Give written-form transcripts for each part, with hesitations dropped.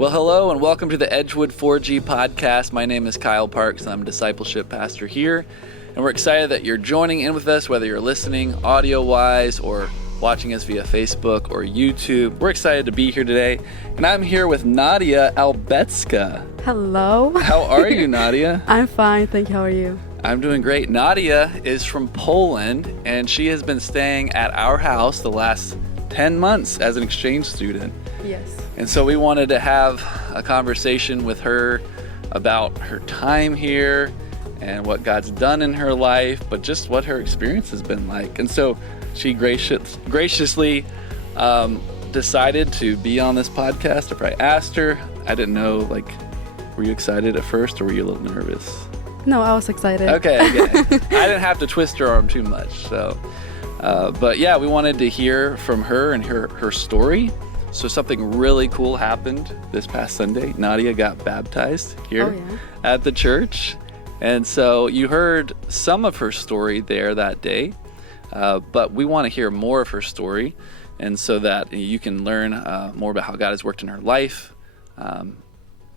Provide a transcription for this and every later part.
Well, hello and welcome to the Edgewood 4G podcast. My name is Kyle Parks and I'm a discipleship pastor here. And we're excited that you're joining in with us, whether you're listening audio-wise or watching us via Facebook or YouTube. We're excited to be here today. And I'm here with Nadia Albecka. Hello. How are you, Nadia? I'm fine, thank you. How are you? I'm doing great. Nadia is from Poland and she has been staying at our house the last 10 months as an exchange student. Yes. And so we wanted to have a conversation with her about her time here and what God's done in her life, but just what her experience has been like. And so she graciously decided to be on this podcast. I asked her. I didn't know, were you excited at first or were you a little nervous? No, I was excited. Okay. I didn't have to twist her arm too much. So, but yeah, we wanted to hear from her and her story. So something really cool happened this past Sunday. Nadia got baptized here at the church. And so you heard some of her story there that day, but we want to hear more of her story, and so that you can learn more about how God has worked in her life,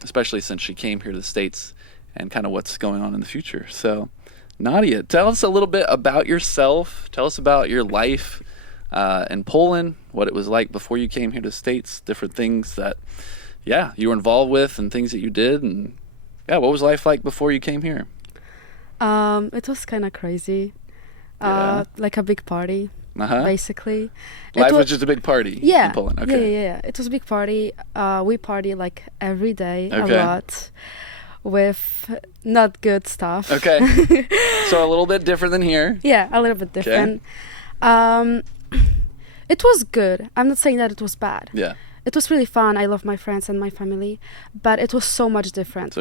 especially since she came here to the States, and kind of what's going on in the future. So Nadia, tell us a little bit about yourself. Tell us about your life in Poland, what it was like before you came here to the States, different things that, you were involved with and things that you did. And what was life like before you came here? It was kind of crazy. Like a big party, basically. Life was just a big party in Poland. Okay. Yeah. It was a big party. We party like every day, a lot, with not good stuff. Okay. So a little bit different than here. Yeah, a little bit different. It was good. I'm not saying that it was bad. Yeah. It was really fun. I love my friends and my family, but it was so much different.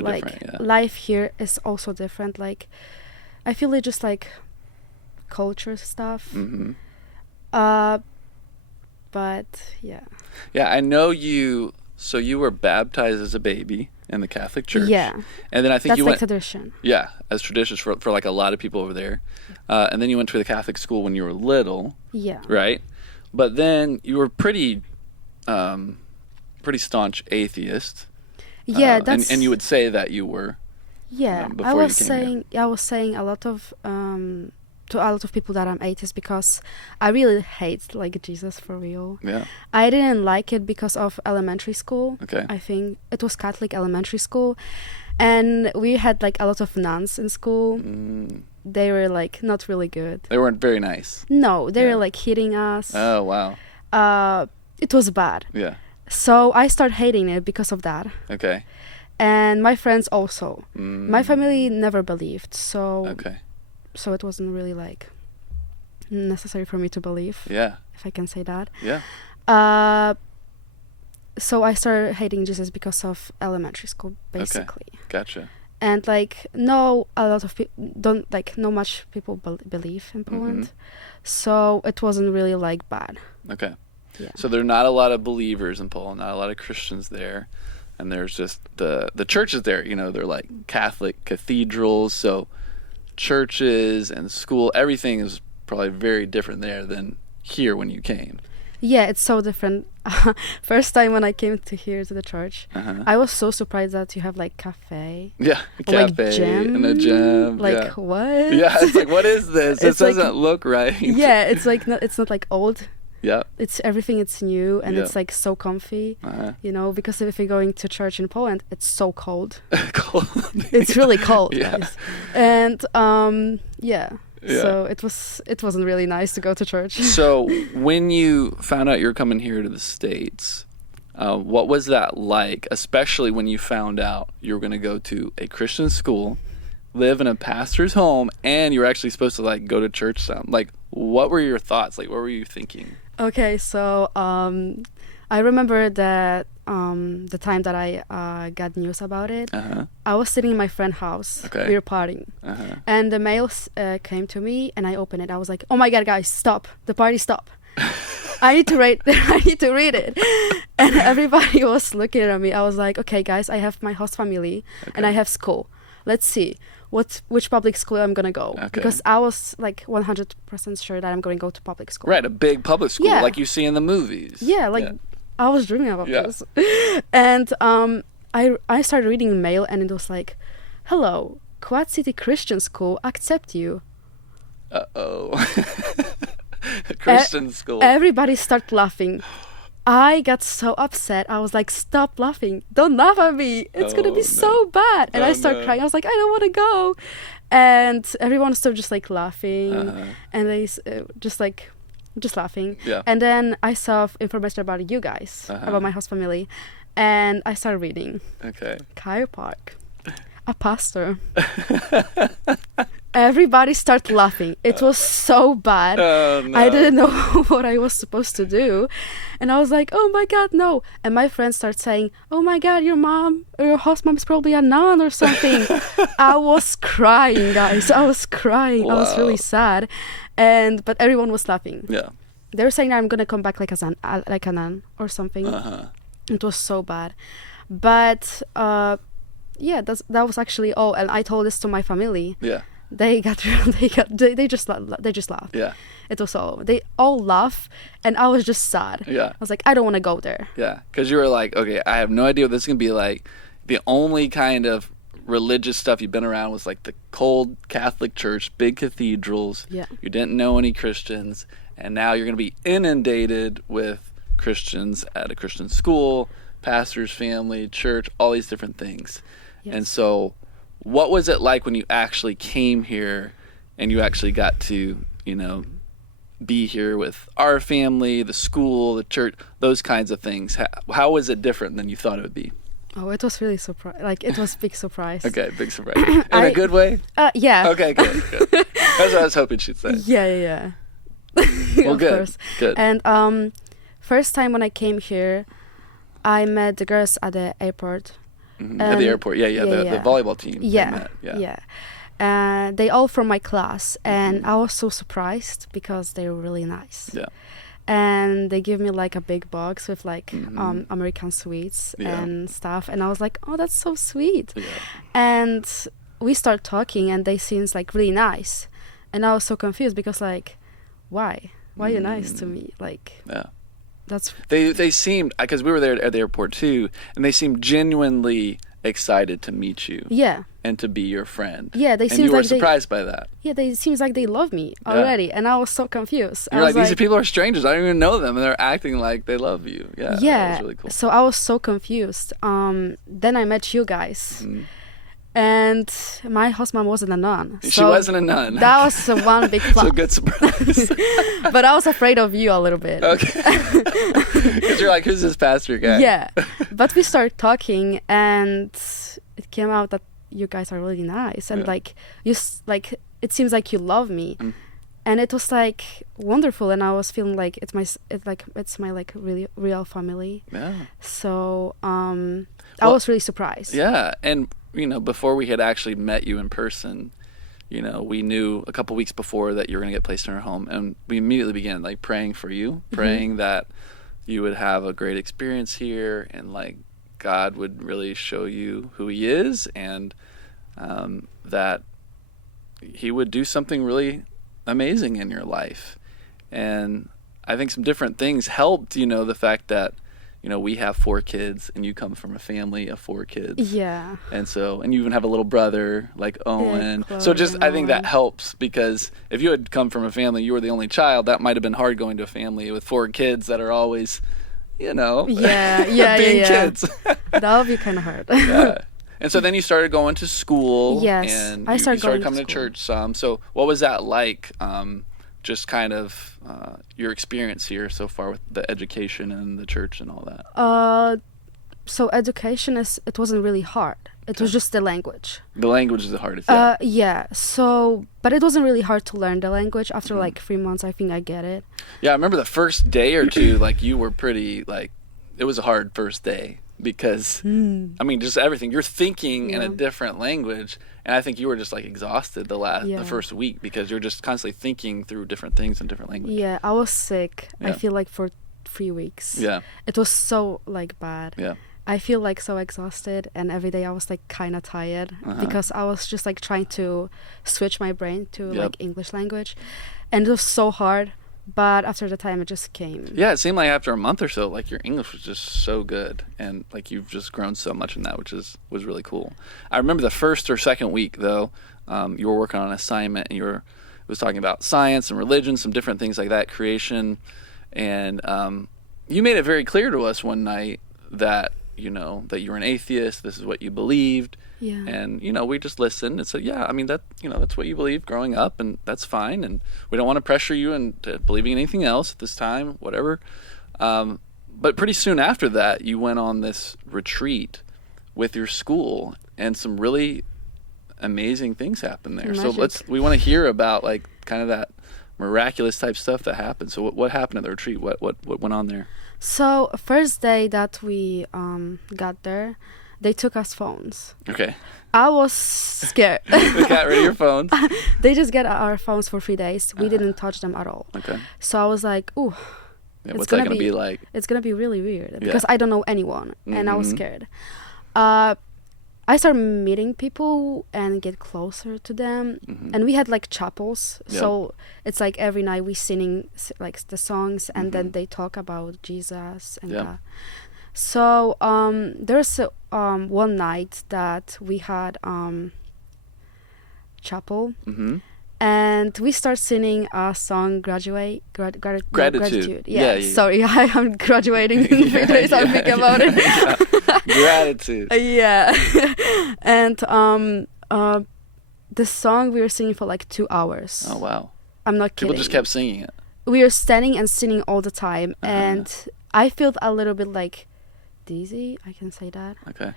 Life here is also different. I feel it just culture stuff. Mm-hmm. But yeah. Yeah, I know you. So you were baptized as a baby in the Catholic Church. Yeah. And then I think that's you went tradition. Yeah, as traditions for a lot of people over there. And then you went to the Catholic school when you were little. Yeah. Right. But then you were pretty staunch atheist. Yeah, and you would say that you were. Yeah, I was saying a lot of to a lot of people that I'm atheist because I really hate Jesus for real. Yeah. I didn't like it because of elementary school. Okay. I think it was Catholic elementary school, and we had a lot of nuns in school. They were not really good. They weren't very nice. No, they were hitting us. Oh wow. It was bad. Yeah. So I started hating it because of that. Okay. And my friends also. My family never believed, so okay. So it wasn't really necessary for me to believe. Yeah. If I can say that. Yeah. So I started hating Jesus because of elementary school, basically. Okay. Gotcha. And no much people believe in Poland, so it wasn't really bad. Okay. Yeah. So there are not a lot of believers in Poland, not a lot of Christians there, and there's just the churches there. They're Catholic cathedrals, so churches and school, everything is probably very different there than here when you came. Yeah, it's so different. First time when I came to the church, I was so surprised that you have cafe. Yeah, a cafe gym. And a gym. What? Yeah, it's what is this? This doesn't look right. Yeah, it's it's not old. Yeah. It's everything. It's new and it's so comfy. Because if you're going to church in Poland, it's so cold. Cold. It's really cold. Yeah. Guys. And so it wasn't really nice to go to church. So when you found out you were coming here to the States, what was that like, especially when you found out you were going to go to a Christian school, live in a pastor's home, and you were actually supposed to go to church some? What were your thoughts? What were you thinking? Okay, so I remember that the time that I got news about it, I was sitting in my friend's house. Okay. We were partying. And the mail came to me, and I opened it. I was like, oh my God, guys, stop. The party, stop. I need to read it. And everybody was looking at me. I was like, okay, guys, I have my host family, and I have school. Let's see. which public school I'm gonna go, because I was like 100% sure that I'm going to go to public school. Right, a big public school, like you see in the movies. Yeah, I was dreaming about Yeah. this. And I started reading mail, and it was like, hello, Quad City Christian School accept you. Uh-oh. Christian school. Everybody started laughing. I got so upset. I was like, stop laughing. Don't laugh at me. It's going to be so bad. And I started crying. I was like, I don't want to go. And everyone started just like laughing. And they just laughing. Yeah. And then I saw information about you guys, about my host family. And I started reading. Okay. Kyle Park, a pastor. Everybody started laughing. It was so bad. Oh, no. I didn't know what I was supposed to do. And I was like, oh my God, no. And my friends started saying, oh my God, your host mom is probably a nun or something. I was crying, guys. I was crying. Wow. I was really sad. But everyone was laughing. Yeah. They were saying that I'm going to come back like a nun or something. It was so bad. But yeah, that was actually all. And I told this to my family. Yeah. They just laughed. Yeah. It was all, they all laugh, and I was just sad. Yeah. I was like, I don't want to go there. Yeah. Because you were like, okay, I have no idea what this is going to be like. The only kind of religious stuff you've been around was like the cold Catholic church, big cathedrals. Yeah. You didn't know any Christians, and now you're going to be inundated with Christians at a Christian school, pastor's family, church, all these different things. Yes. And so what was it like when you actually came here and you actually got to, be here with our family, the school, the church, those kinds of things? How was it different than you thought it would be? Oh, it was really it was big surprise. Okay, big surprise. In a good way? Yeah. Okay, good. That's what I was hoping she'd say. Yeah. Well, of good. course. Good. And first time when I came here, I met the girls at the airport. At the airport, the volleyball team. Yeah. They all from my class, and I was so surprised because they were really nice. Yeah. And they give me like a big box with like American sweets and stuff, and I was like, oh, that's so sweet. Yeah. And we start talking, and they seems like really nice, and I was so confused because like, why are you nice to me? Like, yeah. That's they seemed, because we were there at the airport too, and they seemed genuinely excited to meet you. Yeah. And to be your friend. Yeah, they seemed seems you were like surprised by that. Yeah, they seems like they love me already, and I was so confused. You're like, these people are strangers. I don't even know them, and they're acting like they love you. Yeah. That was really cool. So I was so confused. Then I met you guys. And my host mom wasn't a nun. She wasn't a nun. That was one big plus. It's a good surprise. But I was afraid of you a little bit. Okay. Because you're like, who's this pastor guy? Yeah. But we started talking, and it came out that you guys are really nice, and it seems like you love me. And it was like wonderful, and I was feeling like it's my like really real family. Yeah. So I was really surprised. Yeah, and before we had actually met you in person, we knew a couple weeks before that you were going to get placed in our home, and we immediately began like praying for you, praying that you would have a great experience here, and like God would really show you who He is, and that He would do something really amazing in your life. And I think some different things helped, the fact that we have 4 kids, and you come from a family of 4 kids. Yeah. And you even have a little brother like Owen. Yeah, so I think that helps, because if you had come from a family, you were the only child, that might have been hard going to a family with 4 kids that are always, being kids. That would be kind of hard. Yeah. And so then you started going to school. Yes. And I started you started going coming to church some. So what was that like? Just kind of your experience here so far with the education and the church and all that. So education it wasn't really hard. It was just the language. The language is the hardest. Yeah. So, but it wasn't really hard to learn the language. After like 3 months, I think I get it. Yeah, I remember the first day or two, like you were pretty it was a hard first day, because just everything you're thinking in a different language. And I think you were just like exhausted the first week, because you're just constantly thinking through different things in different languages. Yeah, I was sick. Yeah. I feel like for 3 weeks. Yeah. It was so like bad. Yeah. I feel like so exhausted, and every day I was like kind of tired because I was just like trying to switch my brain to like English language, and it was so hard. But after the time, it just came. Yeah, it seemed like after a month or so, like your English was just so good, and like you've just grown so much in that, which was really cool. I remember the first or second week though, you were working on an assignment, and it was talking about science and religion, some different things like that, creation, and you made it very clear to us one night that that you were an atheist. This is what you believed. Yeah. And we just listened and said, yeah, I mean that's what you believe growing up, and that's fine, and we don't want to pressure you into believing anything else at this time, whatever. But pretty soon after that, you went on this retreat with your school, and some really amazing things happened there. Magic. So we want to hear about like kind of that miraculous type stuff that happened. So what happened at the retreat? What went on there? So first day that we got there, they took us phones. Okay. I was scared. They got rid of your phones? They just get our phones for 3 days. We didn't touch them at all. Okay. So I was like, ooh. Yeah, what's that going to be like? It's going to be really weird because I don't know anyone. And I was scared. I started meeting people and get closer to them. And we had like chapels. Yeah. So it's like every night we singing like the songs, and then they talk about Jesus and God. So there's one night that we had chapel, and we start singing a song, Gratitude. Yeah. Sorry, I am graduating in 3 days. I'm thinking about it. Gratitude. Yeah. And the song we were singing for like 2 hours. Oh wow. I'm not kidding. People just kept singing it. We were standing and singing all the time, and I felt a little bit like dizzy, I can say that. Okay.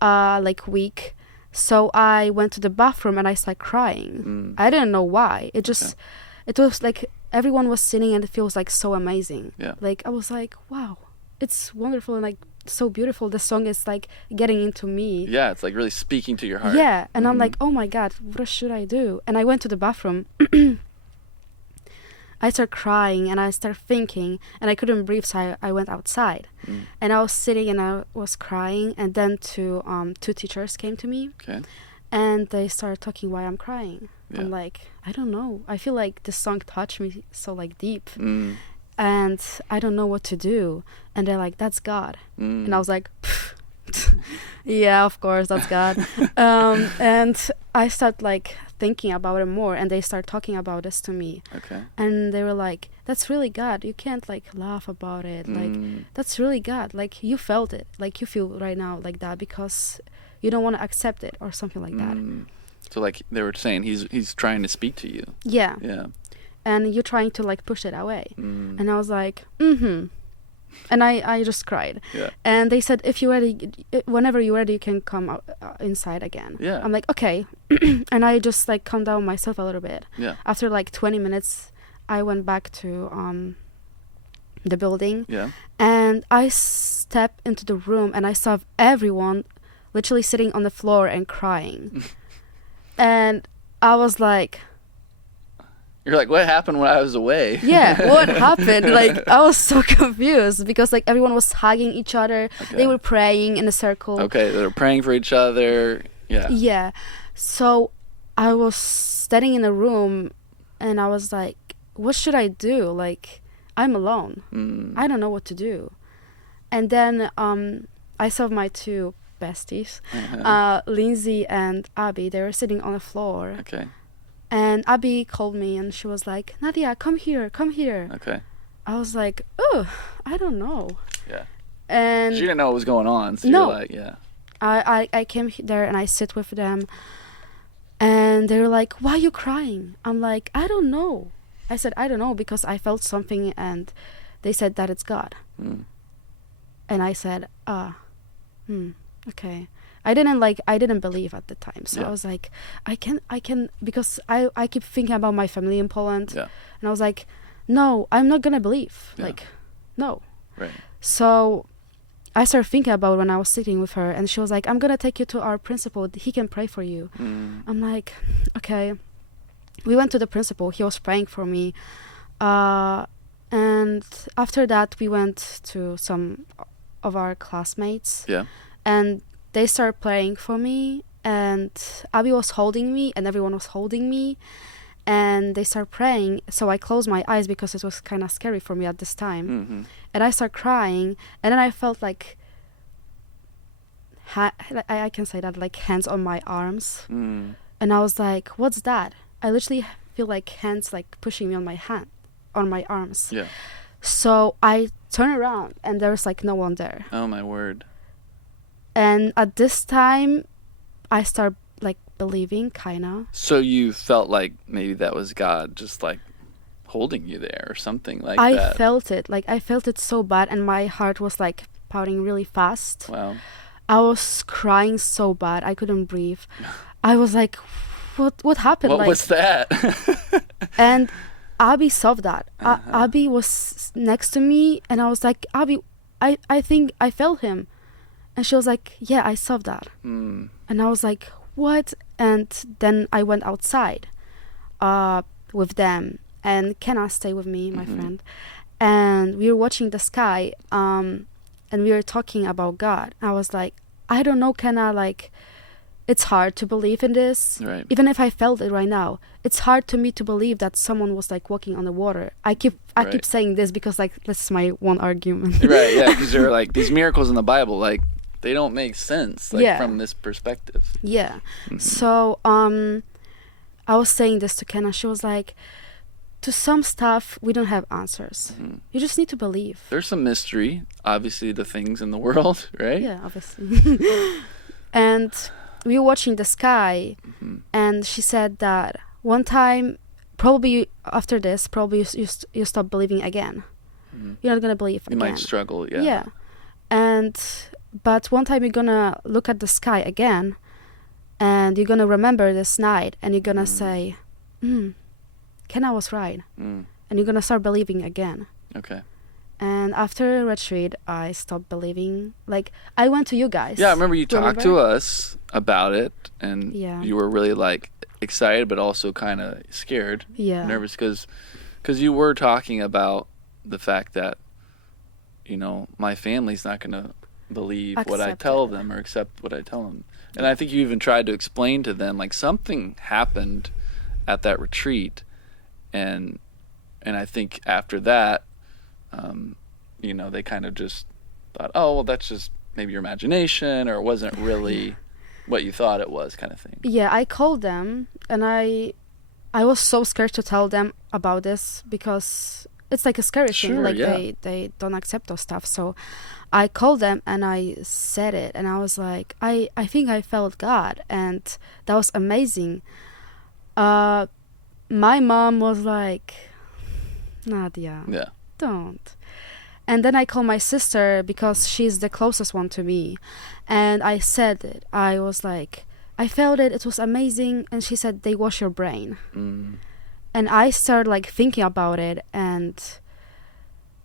Like weak. So I went to the bathroom and I started crying. I didn't know why. It was like everyone was singing and it feels like so amazing. Yeah. Like I was like, wow, it's wonderful and like so beautiful. The song is like getting into me. Yeah, it's like really speaking to your heart. Yeah, and I'm like, oh my God, what should I do? And I went to the bathroom. I started crying and I started thinking, and I couldn't breathe, so I went outside. And I was sitting and I was crying, and then two teachers came to me. Okay. And they started talking why I'm crying. Yeah. I'm like, I don't know. I feel like this song touched me so like deep. And I don't know what to do. And they're like, that's God. And I was like, yeah, of course, that's God. And I started like thinking about it more, and they start talking about this to me. Okay. And they were like, that's really God. You can't like laugh about it. Like that's really God. Like you felt it. Like you feel right now like that because you don't want to accept it or something like that. So like they were saying he's trying to speak to you. Yeah. Yeah. And you're trying to like push it away. And I was like, and I just cried. Yeah. And they said, if you're ready, whenever you're ready, you can come out, inside again. Yeah. I'm like, okay. And I just like calmed down myself a little bit. Yeah. After like 20 minutes, I went back to the building. Yeah. And I stepped into the room and I saw everyone literally sitting on the floor and crying. And I was like, you're like, what happened when I was away? Yeah, what happened? Like, I was so confused because like everyone was hugging each other. Okay. They were praying in a circle. Okay, they were praying for each other. Yeah. Yeah. So I was standing in a room and I was like, what should I do? Like, I'm alone. I don't know what to do. And then I saw my two besties, Lindsay and Abby. They were sitting on the floor. Okay. And Abby called me and she was like, Nadia, come here. Okay. I was like, oh, I don't know. Yeah. And you didn't know what was going on, so no. you're like, yeah. I came there and I sit with them. And they were like, why are you crying? I'm like, I don't know. I said, I don't know because I felt something, and they said that it's God. And I said, okay. I didn't believe at the time. So I was like, I can, because I keep thinking about my family in Poland. Yeah. And I was like, no, I'm not going to believe. Yeah. Like, no. Right. So I started thinking about when I was sitting with her, and she was like, I'm going to take you to our principal. He can pray for you. I'm like, okay. We went to the principal. He was praying for me. And after that, we went to some of our classmates. Yeah. And they started praying for me, and Abby was holding me, and everyone was holding me. and they start praying. So I closed my eyes because it was kind of scary for me at this time. Mm-hmm. And I start crying, and then I felt like I can say that, like hands on my arms. Mm. And I was like, what's that? I literally feel like hands like pushing me on my arms. Yeah. So I turn around and there was like no one there. Oh my word. And at this time I start like believing, kinda. So you felt like maybe that was God just like holding you there or something like that. I felt it. Like I felt it so bad, and my heart was like pounding really fast. Wow. I was crying so bad. I couldn't breathe. I was like, what happened? What like, was that? And Abby saw that. Uh-huh. Abby was next to me, and I was like, Abby, I think I felt him. And she was like, yeah, I saw that. Mm. And I was like, what? And then I went outside with them, and Kenna stayed with me, my friend. And we were watching the sky, and we were talking about God. I was like, I don't know, Kenna, like, it's hard to believe in this. Right. Even if I felt it right now, it's hard to me to believe that someone was like walking on the water. I keep saying this because like this is my one argument. Right, yeah, because they're like these miracles in the Bible, like they don't make sense, like from this perspective. Yeah. So I was saying this to Kenna. She was like, to some stuff we don't have answers. You just need to believe. There's some mystery, obviously, the things in the world, right? Yeah, obviously. And we were watching the sky, and she said that one time, probably after this, probably you stop believing again. You're not gonna believe you again. might struggle, yeah. Yeah. But one time you're gonna look at the sky again, and you're gonna remember this night, and you're gonna say, Kenna was right. And you're gonna start believing again. Okay. And after retreat, I stopped believing. Like, I went to you guys. Yeah, I remember you talked to us about it, and you were really like excited, but also kind of scared, nervous, because you were talking about the fact that, you know, my family's not going to believe what I tell them or accept what I tell them. And I think you even tried to explain to them, like, something happened at that retreat, and I think after that, you know, they kind of just thought, oh, well, that's just maybe your imagination, or it wasn't really what you thought it was, kind of thing. Yeah, I called them, and I was so scared to tell them about this because it's like a scary thing. Like they don't accept those stuff. So I called them and I said it, and I was like, I think I felt God, and that was amazing. My mom was like, Nadia, don't. And then I called my sister because she's the closest one to me, and I said it. I was like, I felt it, it was amazing. And she said, they wash your brain. And I started like thinking about it and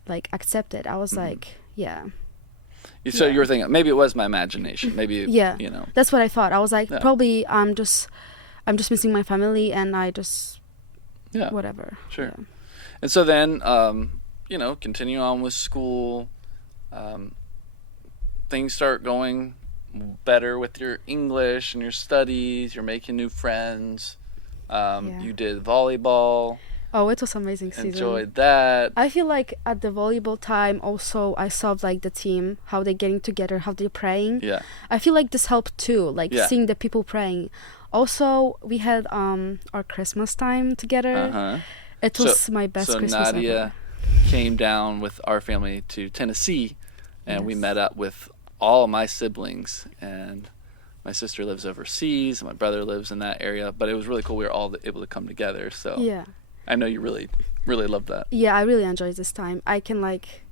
like accept it. I was like, yeah. So you were thinking maybe it was my imagination, maybe you know. That's what I thought. I was like, probably I'm just missing my family, and I just whatever. Sure. And so then you know, continue on with school. Things start going better with your English and your studies. You're making new friends. You did volleyball. Oh, it was amazing season. Enjoyed that. I feel like at the volleyball time also I saw like the team, how they're getting together, how they're praying. Yeah. I feel like this helped too, like seeing the people praying. Also, we had our Christmas time together. It was my best Christmas Nadia ever. Came down with our family to Tennessee, and we met up with all my siblings, and my sister lives overseas, my brother lives in that area, but it was really cool. We were all able to come together. So I know you really loved that. Yeah, I really enjoyed this time. I can like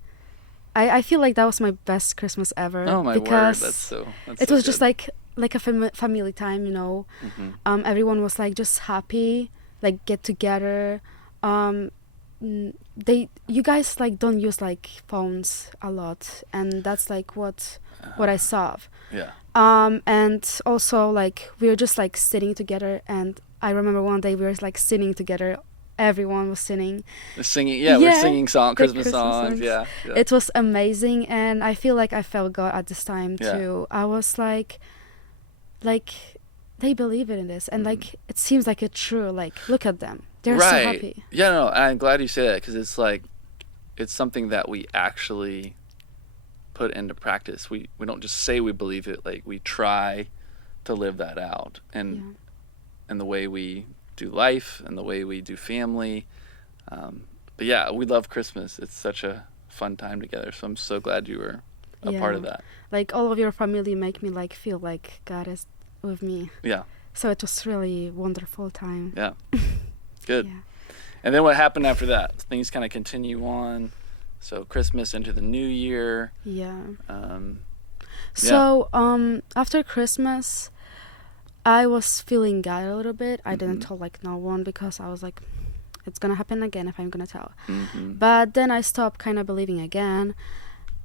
I feel like that was my best Christmas ever. Oh my word, that's it was just like a family time, you know. Everyone was like just happy, like get together. You guys like don't use like phones a lot, and that's like what I saw. And also like we were just like sitting together, and I remember one day we were like sitting together. Everyone was singing. We're singing Christmas songs. Yeah. It was amazing, and I feel like I felt God at this time too. I was like they believe in this, and like it seems like it's true. Like look at them. They're so happy. Yeah, no, I'm glad you say that, because it's like, it's something that we actually put into practice. We don't just say we believe it, like we try to live that out, and the way we do life and the way we do family. But yeah, we love Christmas. It's such a fun time together. So I'm so glad you were a part of that. Like all of your family make me like feel like God is with me. Yeah. So it was really wonderful time. Yeah. Good. Yeah. And then what happened after that? Things kind of continue on. So Christmas into the new year. Yeah. So after Christmas, I was feeling God a little bit. I didn't tell like no one, because I was like, it's gonna happen again if I'm gonna tell. But then I stopped kind of believing again.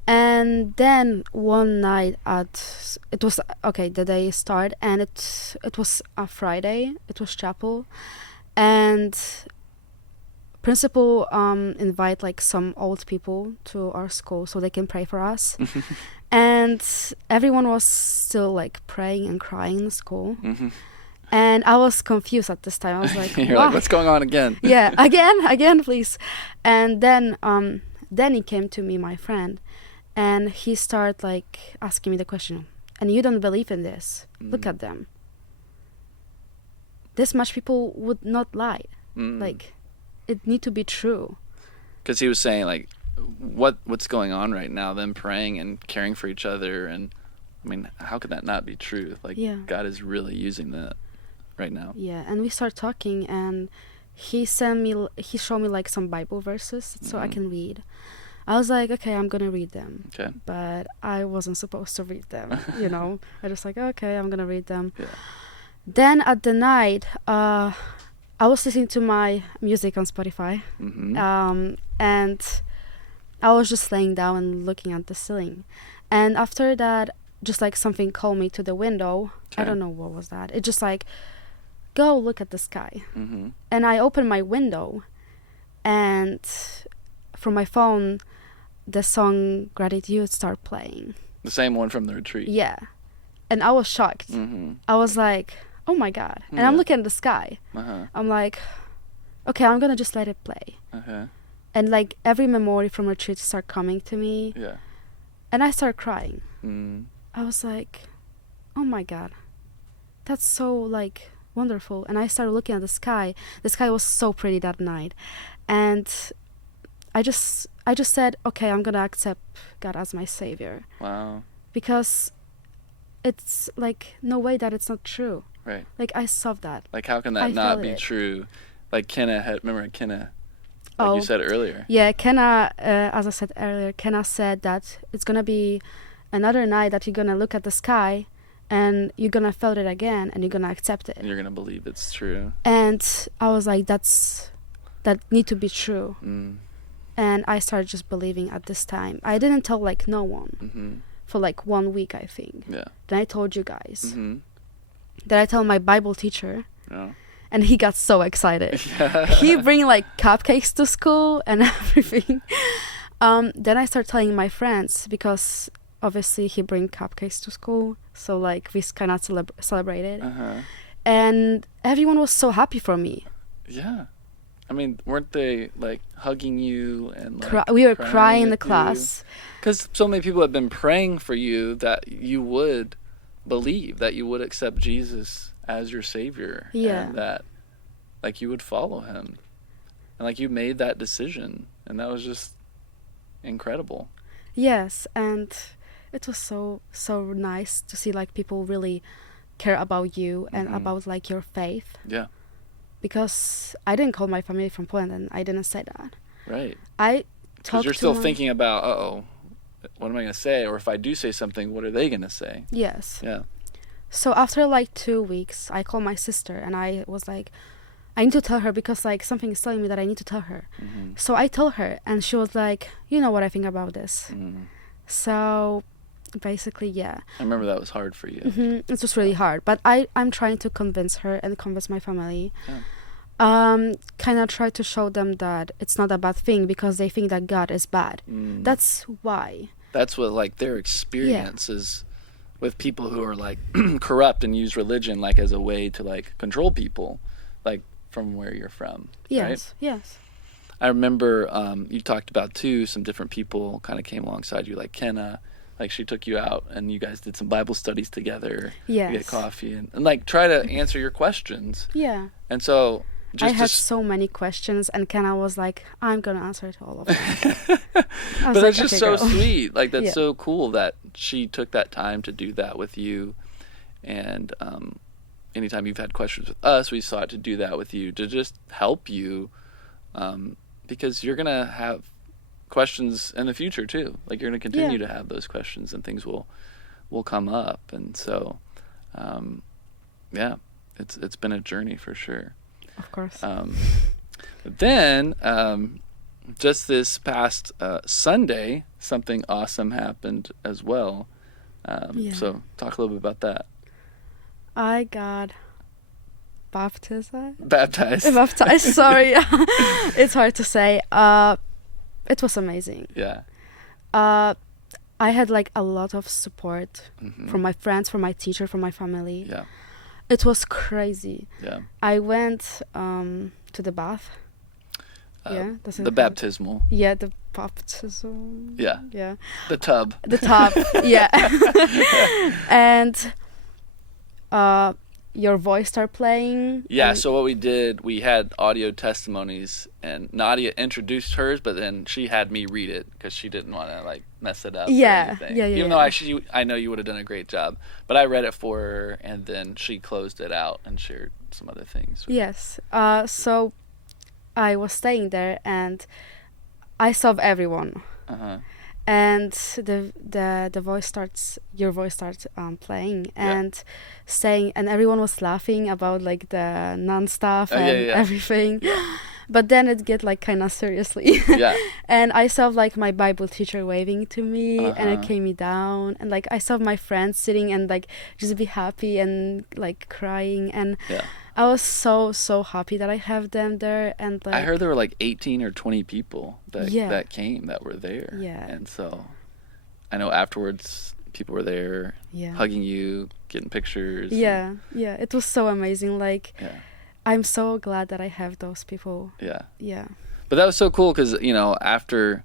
And then one night the day started, and it was a Friday. It was chapel, and principal invite like some old people to our school so they can pray for us. And everyone was still like praying and crying in the school. And I was confused at this time. I was like, you're like, what's going on again? Yeah, again, please. And then he came to me, my friend, and he started like asking me the question, and you don't believe in this? Look at them. This much people would not lie. Like, it need to be true. Because he was saying like, what's going on right now? Them praying and caring for each other, and I mean, how could that not be true? Like, God is really using that right now. Yeah, and we start talking, and he showed me like some Bible verses so I can read. I was like, okay, I'm gonna read them. Okay. But I wasn't supposed to read them, you know. I just like, okay, I'm gonna read them. Yeah. Then at the night, I was listening to my music on Spotify, and I was just laying down and looking at the ceiling. And after that, just like something called me to the window. Okay. I don't know what was that. It just like, go look at the sky. And I opened my window, and from my phone, the song Gratitude started playing. The same one from the retreat. Yeah. And I was shocked. I was like, oh my God. And I'm looking at the sky. I'm like, okay, I'm gonna just let it play. And like every memory from retreat started coming to me. Yeah. And I started crying. I was like, oh my God, that's so like wonderful. And I started looking at the sky. The sky was so pretty that night. And I just said, okay, I'm gonna accept God as my savior. Wow. Because it's like no way that it's not true. Right. Like I saw that. Like how can that not be true? Like remember Kenna, like you said earlier. Yeah, Kenna, as I said earlier, Kenna said that it's gonna be another night that you're gonna look at the sky, and you're gonna feel it again, and you're gonna accept it. And you're gonna believe it's true. And I was like, that need to be true. And I started just believing at this time. I didn't tell like no one for like 1 week, I think. Yeah. Then I told you guys. Then I told my Bible teacher. Yeah. And he got so excited. He bring like cupcakes to school and everything. Then I started telling my friends, because obviously he bring cupcakes to school. So like we kind of celebrated. And everyone was so happy for me. Yeah. I mean, weren't they like hugging you and like we were crying in the class? Because so many people have been praying for you that you would believe, that you would accept Jesus as your savior. Yeah. And that like you would follow him. And like you made that decision. And that was just incredible. Yes. And it was so nice to see like people really care about you and about like your faith. Yeah. Because I didn't call my family from Poland, and I didn't say that. Right. I talked to Because you're still thinking about, what am I going to say? Or if I do say something, what are they going to say? Yes. Yeah. So after like 2 weeks, I called my sister, and I was like, I need to tell her, because like something is telling me that I need to tell her. So I told her, and she was like, you know what I think about this. So basically, yeah. I remember that was hard for you. It was really hard, but I'm trying to convince her and convince my family. Kind of try to show them that it's not a bad thing, because they think that God is bad. That's why. That's what like their experience is with people who are like corrupt and use religion like as a way to like control people. Like from where you're from. Yes, right? yes. I remember you talked about too, some different people kind of came alongside you, like Kenna, like she took you out and you guys did some Bible studies together. Yes. To get coffee and like try to answer your questions. Yeah. And so I had so many questions, and Kenna was like, I'm going to answer to all of them. But that's just so sweet. Like, that's so cool that she took that time to do that with you. And anytime you've had questions with us, we sought to do that with you to just help you, because you're going to have questions in the future too. Like, you're going to continue to have those questions, and things will come up. And so, it's been a journey for sure. Of course. Then, just this past Sunday, something awesome happened as well. So talk a little bit about that. I got baptized. Sorry. It's hard to say. It was amazing. Yeah. I had like a lot of support from my friends, from my teacher, from my family. Yeah. It was crazy. Yeah. I went to the bath. The baptismal. Yeah, the baptism. Yeah. Yeah. The tub. The tub. Yeah. And your voice started playing. Yeah, so what we did, we had audio testimonies, and Nadia introduced hers, but then she had me read it because she didn't want to like mess it up. Yeah. Even though actually I know you would have done a great job, but I read it for her, and then she closed it out and shared some other things. Yes. So I was staying there, and I saw everyone. And the voice starts, your voice starts playing and saying, and everyone was laughing about like the nun stuff and everything. But then it get like kind of seriously. And I saw like my Bible teacher waving to me, and it came me down, and like I saw my friends sitting and like just be happy and like crying, and I was so happy that I have them there. And like, I heard there were like 18 or 20 people that came, that were there. And so I know afterwards people were there hugging you, getting pictures. It was so amazing. Like I'm so glad that I have those people. But that was so cool because, you know, after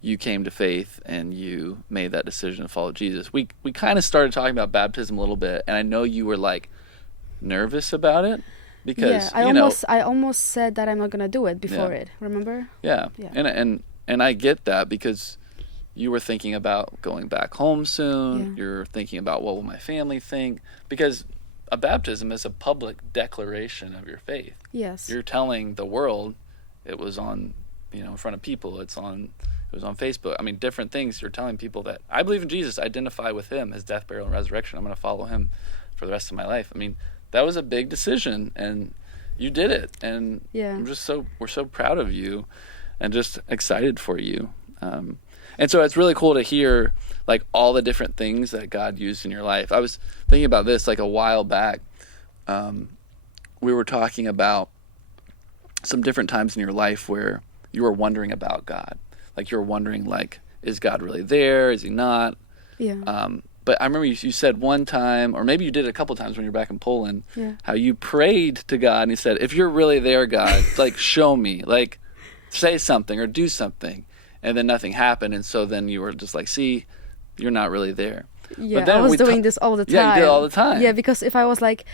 you came to faith and you made that decision to follow Jesus, we kind of started talking about baptism a little bit, and I know you were like nervous about it because I almost said that I'm not gonna do it before it. Remember? And I get that because you were thinking about going back home soon. You're thinking about what will my family think, because a baptism is a public declaration of your faith. Yes. You're telling the world. It was on, in front of people. It was on Facebook. I mean, different things. You're telling people that I believe in Jesus, identify with him, his death, burial, and resurrection. I'm going to follow him for the rest of my life. I mean, that was a big decision, and you did it. And we're so proud of you, and just excited for you. And so it's really cool to hear like all the different things that God used in your life. I was thinking about this like a while back. We were talking about some different times in your life where you were wondering about God. Like you were wondering, like, is God really there? Is he not? But I remember you said one time, or maybe you did it a couple times when you were back in Poland, how you prayed to God and you said, if you're really there, God, like show me, like say something or do something. And then nothing happened, and so then you were just like, see, you're not really there. But then I was doing this all the time. Yeah, you did it all the time. Yeah, because if I was like,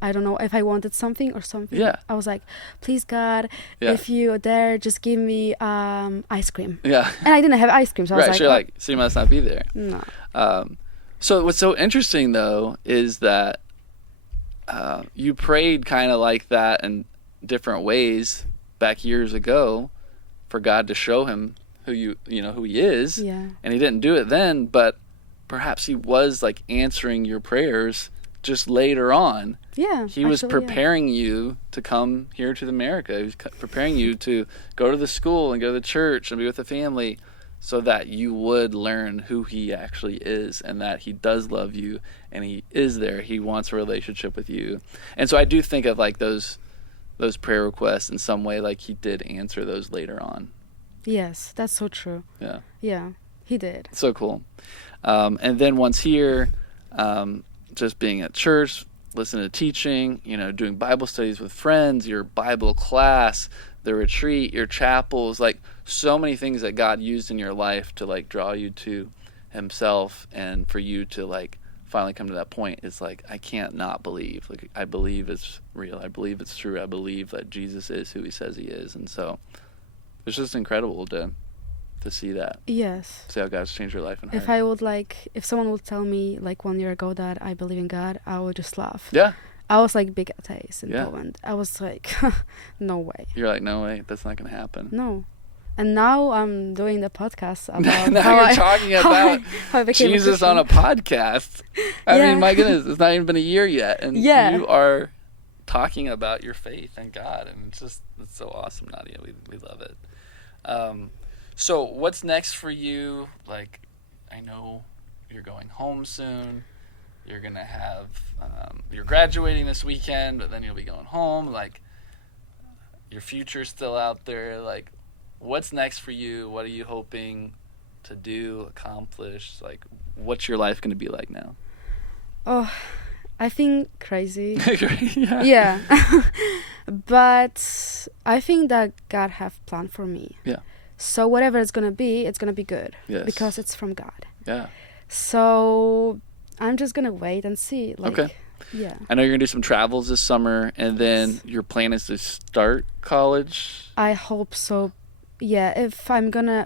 I don't know, if I wanted something or something, I was like, please God, if you're there, just give me ice cream. And I didn't have ice cream, so I was like, so you're like, so you must not be there. No. So what's so interesting though is that you prayed kind of like that in different ways back years ago for God to show him who who he is, and he didn't do it then, but perhaps he was like answering your prayers just later on. He was preparing you to come here to America. He was preparing you to go to the school and go to the church and be with the family, so that you would learn who he actually is, and that he does love you, and he is there. He wants a relationship with you. And so I do think of like those prayer requests in some way, like he did answer those later on. Yes, that's so true. Yeah, he did. So cool. And then once here, just being at church, listening to teaching, doing Bible studies with friends, your Bible class, the retreat, your chapels, like so many things that God used in your life to like draw you to himself, and for you to like finally come to that point is like, I can't not believe. Like, I believe it's real. I believe it's true. I believe that Jesus is who he says he is. And so it's just incredible to see that. Yes. See how God's changed your life and heart. If someone would tell me like 1 year ago that I believe in God, I would just laugh. Yeah. I was like big atheist in Poland. I was like, no way. You're like, no way, that's not going to happen. No. And now I'm doing the podcast about now you're talking about how I became Jesus on a podcast. I mean, my goodness, it's not even been a year yet, and you are talking about your faith and God, and it's so awesome, Nadia. We love it. So what's next for you? Like, I know you're going home soon. You're gonna have you're graduating this weekend, but then you'll be going home. Like, your future's still out there. Like, what's next for you? What are you hoping to do, accomplish? Like, what's your life going to be like now? Oh, I think crazy. Yeah. But I think that God have plan for me. Yeah. So whatever it's going to be good. Yes. Because it's from God. Yeah. So I'm just going to wait and see. Like, okay. Yeah. I know you're going to do some travels this summer, and then your plan is to start college? I hope so. Yeah,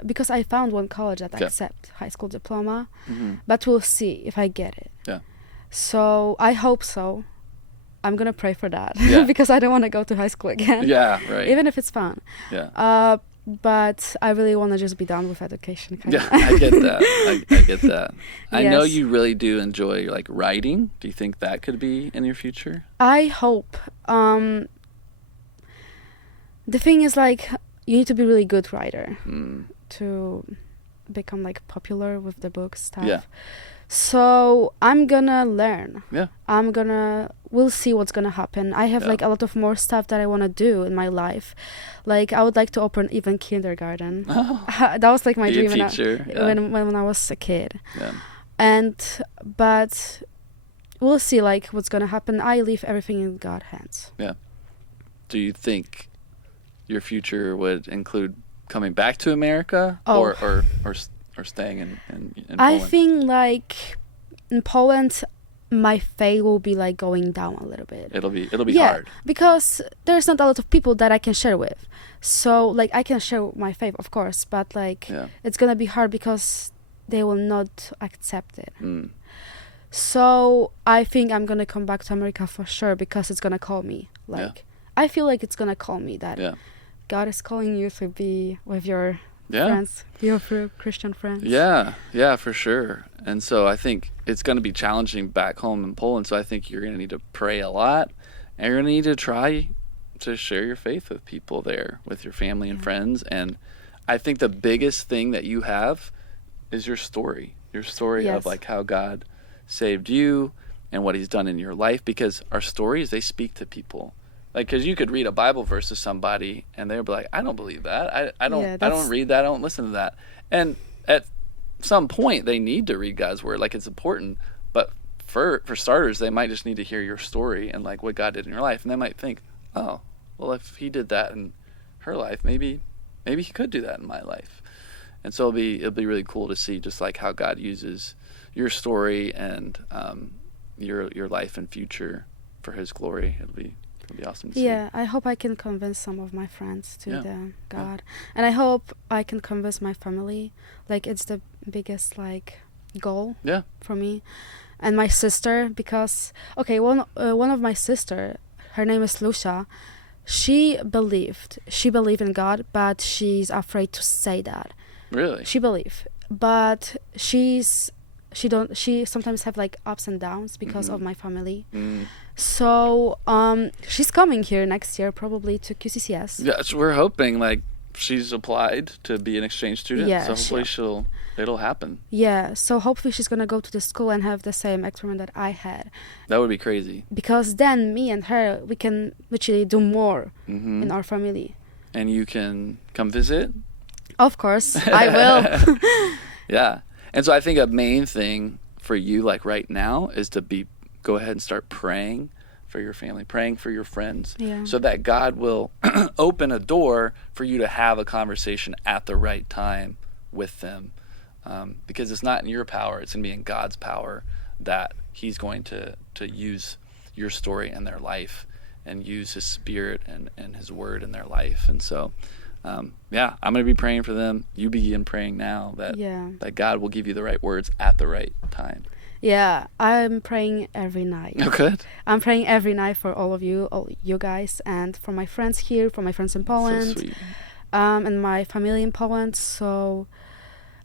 because I found one college that accept high school diploma, but we'll see if I get it. Yeah. So I hope so. I'm gonna pray for that because I don't want to go to high school again. Yeah, right. Even if it's fun. Yeah. But I really want to just be done with education. Yeah, I get that. I get that. I know you really do enjoy like writing. Do you think that could be in your future? I hope. The thing is, like, you need to be really good writer to become like popular with the book stuff. Yeah. So I'm gonna learn. Yeah. We'll see what's gonna happen. I have like a lot of more stuff that I want to do in my life. Like, I would like to open even kindergarten. Oh. That was like my dream when I was a kid. Yeah. But we'll see like what's gonna happen. I leave everything in God's hands. Yeah. Do you think your future would include coming back to America or staying in Poland? I think like in Poland my faith will be like going down a little bit. It'll be hard. Because there's not a lot of people that I can share with. So like I can share my faith, of course, but like it's gonna be hard because they will not accept it. So I think I'm gonna come back to America for sure because it's gonna call me. Like I feel like it's gonna call me that God is calling you to be with your friends, your Christian friends. Yeah, for sure. And so I think it's going to be challenging back home in Poland. So I think you're going to need to pray a lot, and you're going to need to try to share your faith with people there, with your family and friends. And I think the biggest thing that you have is your story of like how God saved you and what he's done in your life, because our stories, they speak to people. Like, because you could read a Bible verse to somebody and they'll be like, I don't believe that. I don't read that. I don't listen to that. And at some point, they need to read God's word. Like, it's important. But for starters, they might just need to hear your story and like what God did in your life. And they might think, oh, well, if he did that in her life, maybe he could do that in my life. And so it'll be really cool to see just like how God uses your story and your life and future for his glory. It'll be awesome to see. Yeah, I hope I can convince some of my friends to the God. And I hope I can convince my family. Like, it's the biggest, like, goal for me. And my sister, because, one of my sister, her name is Lucia, she believed in God, but she's afraid to say that. Really? She believed. But she sometimes have, like, ups and downs because of my family. So she's coming here next year probably to QCCS. Yeah, so we're hoping, like, she's applied to be an exchange student. Yeah, so hopefully it'll happen. Yeah, so hopefully she's gonna go to the school and have the same experiment that I had. That would be crazy. Because then me and her, we can literally do more in our family. And you can come visit? Of course, I will. Yeah, and so I think a main thing for you, like right now, is to go ahead and start praying for your family, praying for your friends, Yeah. so that God will open a door for you to have a conversation at the right time with them. Because it's not in your power, it's going to be in God's power that he's going to use your story in their life and use his spirit and his word in their life. And so, I'm going to be praying for them. You begin praying now that God will give you the right words at the right time. Yeah, I'm praying every night. Oh, good. I'm praying every night for all you guys, and for my friends here, for my friends in Poland, So sweet. And my family in Poland. So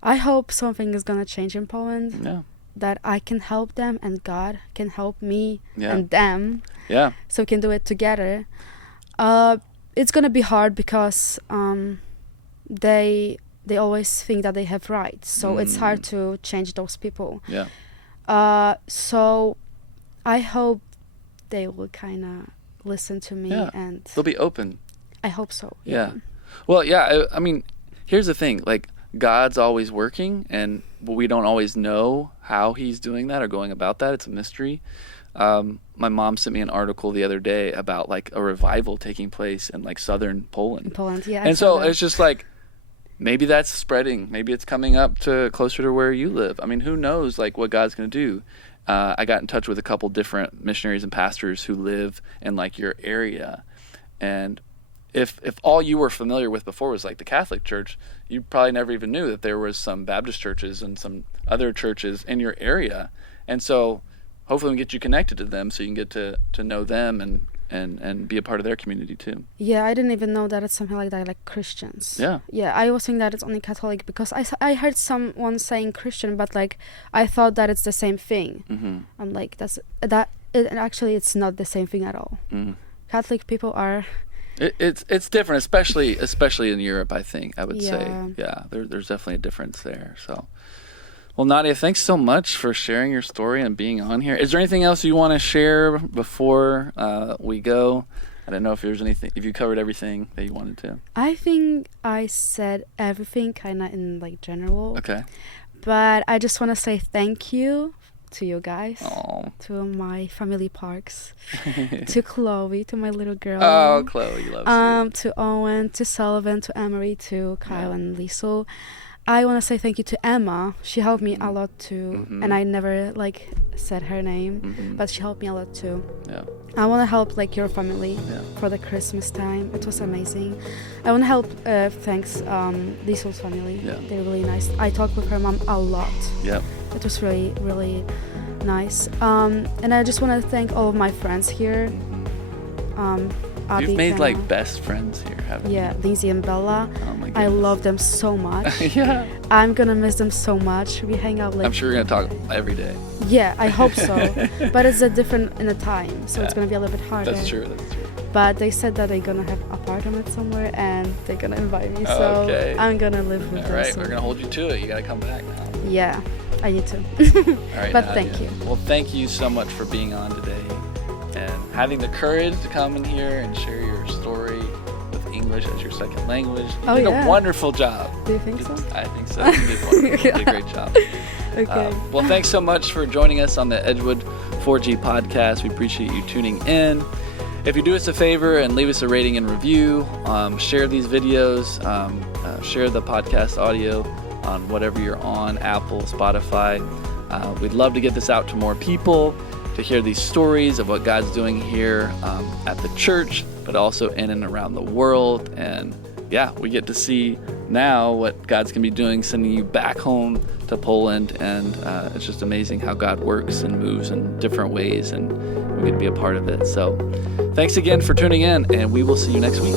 I hope something is gonna change in Poland. Yeah. That I can help them, and God can help me Yeah. and them. Yeah. So we can do it together. It's gonna be hard because they always think that they have rights. So it's hard to change those people. Yeah. So I hope they will kind of listen to me, and They'll be open. I hope so. Yeah. Well, yeah, I mean, here's the thing. Like, God's always working, and we don't always know how he's doing that or going about that. It's a mystery. My mom sent me an article the other day about, like, a revival taking place in, like, southern Poland. In Poland, yeah. And so it's just like, maybe that's spreading. Maybe it's coming up to closer to where you live. I mean, who knows, like, what God's going to do. I got in touch with a couple different missionaries and pastors who live in, like, your area. And if all you were familiar with before was, like, the Catholic Church, you probably never even knew that there was some Baptist churches and some other churches in your area. And so hopefully we can get you connected to them so you can get to know them and be a part of their community too. Yeah, I didn't even know that it's something like that, like Christians. Yeah. Yeah, I was thinking that it's only Catholic because I heard someone saying Christian, but, like, I thought that it's the same thing. Mm-hmm. I'm like, actually it's not the same thing at all. Mm-hmm. Catholic people are... It's different, especially in Europe, I think, I would say. Yeah. Yeah, there's definitely a difference there. So, well, Nadia, thanks so much for sharing your story and being on here. Is there anything else you want to share before we go? I don't know if there's anything, if you covered everything that you wanted to. I think I said everything kind of in, like, general. Okay. But I just want to say thank you to you guys, Oh. to my family Parks, to Chloe, to my little girl. Oh, Chloe loves you. To Owen, to Sullivan, to Emery, to Kyle and Liesl. I want to say thank you to Emma. She helped me a lot too, and I never, like, said her name, but she helped me a lot too. Yeah. I want to help, like, your family for the Christmas time. It was amazing. I want to help, thanks, Liesl's family. Yeah. They're really nice. I talked with her mom a lot. Yep. It was really, really nice. And I just want to thank all of my friends here. Abby, You've made, Kenna, like, best friends here, haven't you? Yeah, Lindsay and Bella. Oh my goodness. I love them so much. Yeah. I'm gonna miss them so much. We hang out, like... I'm sure you're going to talk every day. Yeah, I hope so. But it's a different in the time, so it's gonna be a little bit harder. That's true. But they said that they're gonna have an apartment somewhere and they're gonna invite me, so Okay. I'm gonna live with All them. right, so- we're going to hold you to it. You got to come back now. Yeah, I need to. All right, But Nadia. thank you. Well, thank you so much for being on today and having the courage to come in here and share your story with English as your second language. You did a wonderful job. Do you think so? I think so. You did wonderful. You did a great job. Okay. Well, thanks so much for joining us on the Edgewood 4G podcast. We appreciate you tuning in. If you do us a favor and leave us a rating and review, share these videos, share the podcast audio on whatever you're on, Apple, Spotify. We'd love to get this out to more people, to hear these stories of what God's doing here at the church, but also in and around the world. And yeah, we get to see now what God's going to be doing, sending you back home to Poland. And it's just amazing how God works and moves in different ways, and we get to be a part of it. So thanks again for tuning in, and we will see you next week.